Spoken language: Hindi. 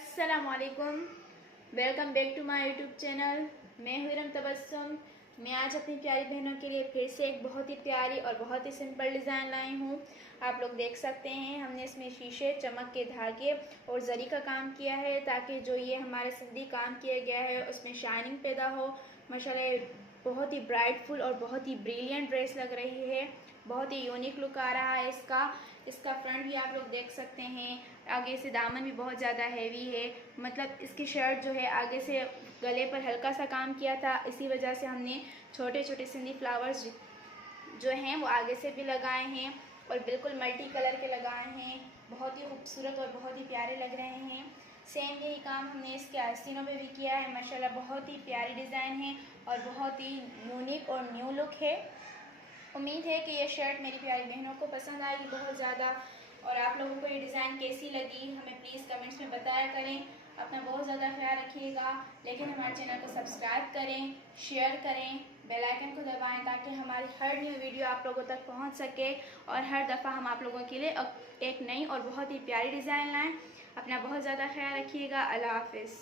अस्सलामुअलैकुम, welcome back to my YouTube channel. मैं हूँ इरम तबस्सुम। मैं आज अपनी प्यारी बहनों के लिए फिर से एक बहुत ही प्यारी और बहुत ही सिंपल डिज़ाइन लाई हूँ। आप लोग देख सकते हैं, हमने इसमें शीशे, चमक के धागे और जरी का काम किया है ताकि जो ये हमारा सिंधी काम किया गया है उसमें शाइनिंग पैदा हो। माशाल्लाह बहुत ही ब्राइटफुल और बहुत ही ब्रिलियंट ड्रेस लग रही है। बहुत ही यूनिक लुक आ रहा है इसका फ्रंट भी आप लोग देख सकते हैं। आगे से दामन भी बहुत ज़्यादा हैवी है, मतलब इसकी शर्ट जो है आगे से गले पर हल्का सा काम किया था, इसी वजह से हमने छोटे छोटे सिंधी फ्लावर्स जो हैं वो आगे से भी लगाए हैं और बिल्कुल मल्टी कलर के लगाए हैं। बहुत ही खूबसूरत और बहुत ही प्यारे लग रहे हैं। सेम यही काम हमने इसके आस्तीनों पे भी किया है। माशाल्लाह बहुत ही प्यारी डिज़ाइन है और बहुत ही यूनिक और न्यू लुक है। उम्मीद है कि ये शर्ट मेरी प्यारी बहनों को पसंद आएगी बहुत ज़्यादा। और आप लोगों को ये डिज़ाइन कैसी लगी हमें प्लीज़ कमेंट्स में बताया करें। अपना बहुत ज़्यादा ख्याल रखिएगा, लेकिन हमारे चैनल को सब्सक्राइब करें, शेयर करें, बेल आइकन को दबाएं ताकि हमारी हर न्यू वीडियो आप लोगों तक पहुंच सके और हर दफ़ा हम आप लोगों के लिए एक नई और बहुत ही प्यारी डिज़ाइन लाएँ। अपना बहुत ज़्यादा ख्याल रखिएगा। अल्लाह हाफिज़।